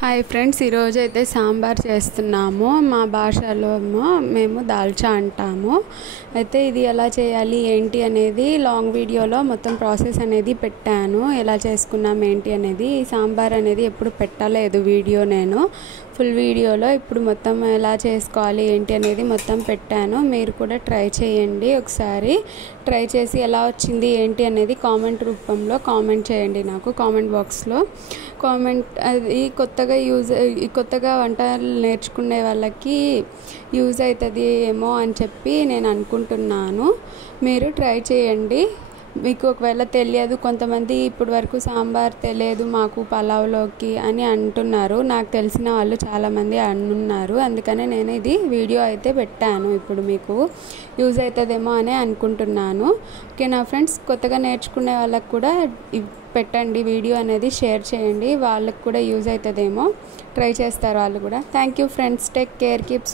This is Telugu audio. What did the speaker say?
హాయ్ ఫ్రెండ్స్, ఈరోజు అయితే సాంబార్ చేస్తున్నాము. మా భాషలో మేము దాల్చా అంటాము. అయితే ఇది ఎలా చేయాలి ఏంటి అనేది లాంగ్ వీడియోలో మొత్తం ప్రాసెస్ అనేది పెట్టాను. ఎలా చేసుకున్నాం ఏంటి అనేది. ఈ సాంబార్ అనేది ఎప్పుడు పెట్టలేదు వీడియో, నేను ఫుల్ వీడియోలో ఇప్పుడు మొత్తం ఎలా చేసుకోవాలి ఏంటి అనేది మొత్తం పెట్టాను. మీరు కూడా ట్రై చేయండి. ఒకసారి ట్రై చేసి ఎలా వచ్చింది ఏంటి అనేది కామెంట్ రూపంలో కామెంట్ చేయండి. నాకు కామెంట్ బాక్స్లో కామెంట్ అది కొత్తగా వంటలు నేర్చుకునే వాళ్ళకి యూజ్ అవుతుంది ఏమో అని చెప్పి నేను అనుకుంటున్నాను. మీరు ట్రై చేయండి. మీకు ఒకవేళ తెలియదు, కొంతమంది ఇప్పటి వరకు సాంబార్ తెలియదు మాకు పలావ్లోకి అని అంటున్నారు. నాకు తెలిసిన వాళ్ళు చాలామంది అన్నారు. అందుకనే నేను ఇది వీడియో అయితే పెట్టాను. ఇప్పుడు మీకు యూజ్ అవుతుందేమో అని అనుకుంటున్నాను. ఓకే నా ఫ్రెండ్స్, కొత్తగా నేర్చుకునే వాళ్ళకి కూడా పెట్టండి వీడియో అనేది, షేర్ చేయండి. వాళ్ళకి కూడా యూజ్ అవుతుందేమో, ట్రై చేస్తారు వాళ్ళు కూడా. Thank you friends, take care, keep